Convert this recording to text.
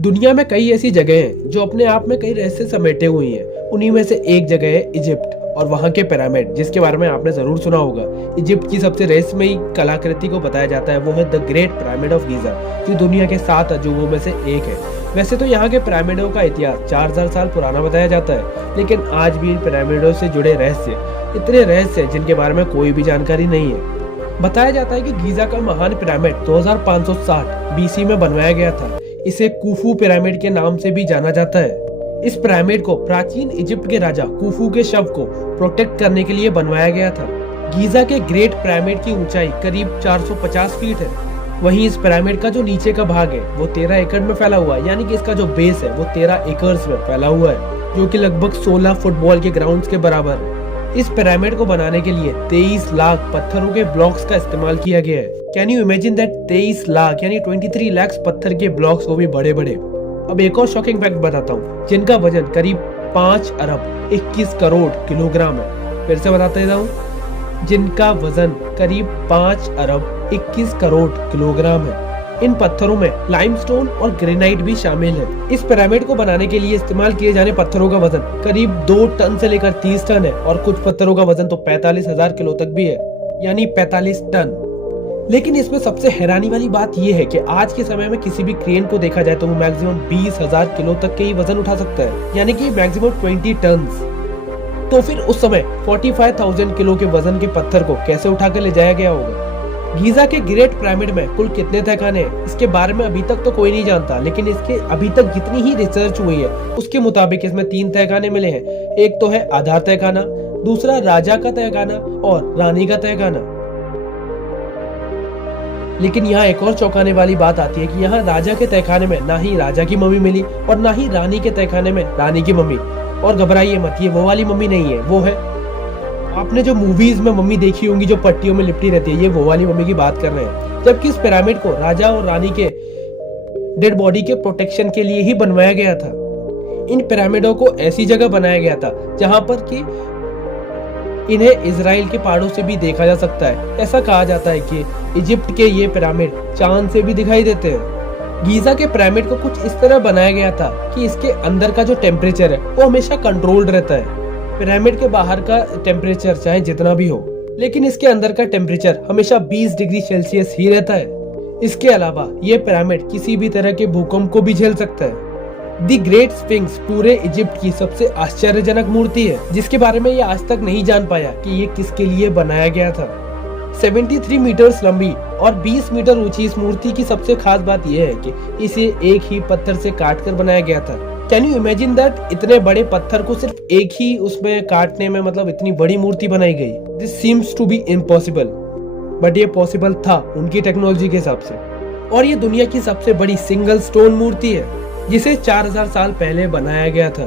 दुनिया में कई ऐसी जगह हैं जो अपने आप में कई रहस्य समेटे हुई हैं। उन्हीं में से एक जगह है इजिप्ट और वहाँ के पिरामिड, जिसके बारे में आपने जरूर सुना होगा। इजिप्ट की सबसे रहस्यमयी कलाकृति को बताया जाता है वो है the great pyramid of Giza, जो दुनिया के 7 अजूबों में से एक है। वैसे तो यहाँ के पिरामिडों का इतिहास 4000 साल पुराना बताया जाता है, लेकिन आज भी इन पिरामिडों से जुड़े इतने रहस्य जिनके बारे में कोई भी जानकारी नहीं है। बताया जाता है कि गीजा का महान पिरामिड 2560 बीसी में बनवाया गया था। इसे कुफू पिरामिड के नाम से भी जाना जाता है। इस पिरामिड को प्राचीन इजिप्ट के राजा कुफू के शव को प्रोटेक्ट करने के लिए बनवाया गया था। गीजा के ग्रेट पिरामिड की ऊंचाई करीब 450 फीट है। वहीं इस पिरामिड का जो नीचे का भाग है वो 13 एकड़ में फैला हुआ है, यानी कि इसका जो बेस है वो 13 एकर्स में फैला हुआ है, जो कि लगभग 16 फुटबॉल के ग्राउंड्स के बराबर है। इस पिरामिड को बनाने के लिए 23 लाख पत्थरों के ब्लॉक्स का इस्तेमाल किया गया है। Can you imagine that? 23 lakh यानी 23 लाख पत्थर के ब्लॉक्स, वो भी बड़े बड़े। अब एक और शॉकिंग फैक्ट बताता हूँ, जिनका वजन करीब 5 अरब 21 करोड़ किलोग्राम है। फिर से बताते जाऊँ, जिनका वजन करीब 5 अरब 21 करोड़ किलोग्राम है। इन पत्थरों में लाइमस्टोन और ग्रेनाइट भी शामिल है। इस पिरामिड को बनाने के लिए इस्तेमाल किए जाने पत्थरों का वजन करीब 2 टन से लेकर 30 टन है, और कुछ पत्थरों का वजन तो 45,000 किलो तक भी है, यानी 45 टन। लेकिन इसमें सबसे हैरानी वाली बात यह है कि आज के समय में किसी भी क्रेन को देखा जाए तो वो मैक्सिमम 20,000 किलो तक के ही वजन उठा सकता है, यानी कि मैक्सिमम 20 टन। तो फिर उस समय 45,000 किलो के वजन के पत्थर को कैसे उठा कर ले जाया गया होगा? गीजा के ग्रेट पिरामिड में कुल कितने तहखाने हैं, इसके बारे में अभी तक तो कोई नहीं जानता, लेकिन इसके अभी तक जितनी ही रिसर्च हुई है उसके मुताबिक इसमें 3 तहखाने मिले हैं। एक तो है आधार तहखाना, दूसरा राजा का तहखाना और रानी का तहखाना। लेकिन यहाँ एक और चौंकाने वाली बात आती है कि यहाँ राजा के तहखाने में ना ही राजा की मम्मी मिली और ना ही रानी के तहखाने में रानी की मम्मी। और घबराइए मत, ये वो वाली मम्मी नहीं है, वो है, आपने जो मूवीज में मम्मी देखी होंगी जो पट्टियों में लिपटी रहती है, ये वो वाली मम्मी की बात कर रहे हैं। जबकि इस पिरामिड को राजा और रानी के डेड बॉडी के प्रोटेक्शन के लिए ही बनवाया गया था। इन पिरामिडों को ऐसी जगह बनाया गया था जहां पर कि इन्हें इजराइल के पहाड़ों से भी देखा जा सकता है। ऐसा कहा जाता है कि इजिप्ट के ये पिरामिड चांद से भी दिखाई देते हैं। गीजा के पिरामिड को कुछ इस तरह बनाया गया था कि इसके अंदर का जो टेम्परेचर है वो हमेशा कंट्रोल्ड रहता है। पिरामिड के बाहर का टेम्परेचर चाहे जितना भी हो, लेकिन इसके अंदर का टेम्परेचर हमेशा 20 डिग्री सेल्सियस ही रहता है। इसके अलावा ये पिरामिड किसी भी तरह के भूकंप को भी झेल सकता है। दी ग्रेट स्फिंक्स पूरे इजिप्ट की सबसे आश्चर्यजनक मूर्ति है, जिसके बारे में ये आज तक नहीं जान पाया कि ये किसके लिए बनाया गया था। 73 मीटर्स लंबी और 20 मीटर ऊंची इस मूर्ति की सबसे खास बात यह है कि इसे एक ही पत्थर से काट कर बनाया गया था। Can you imagine that? इतने बड़े पत्थर को सिर्फ एक ही उसमें काटने में, मतलब इतनी बड़ी मूर्ति बनाई गई। This seems to be impossible, but ये पॉसिबल था उनकी टेक्नोलॉजी के हिसाब से। और ये दुनिया की सबसे बड़ी सिंगल स्टोन मूर्ति है, जिसे 4000 साल पहले बनाया गया था।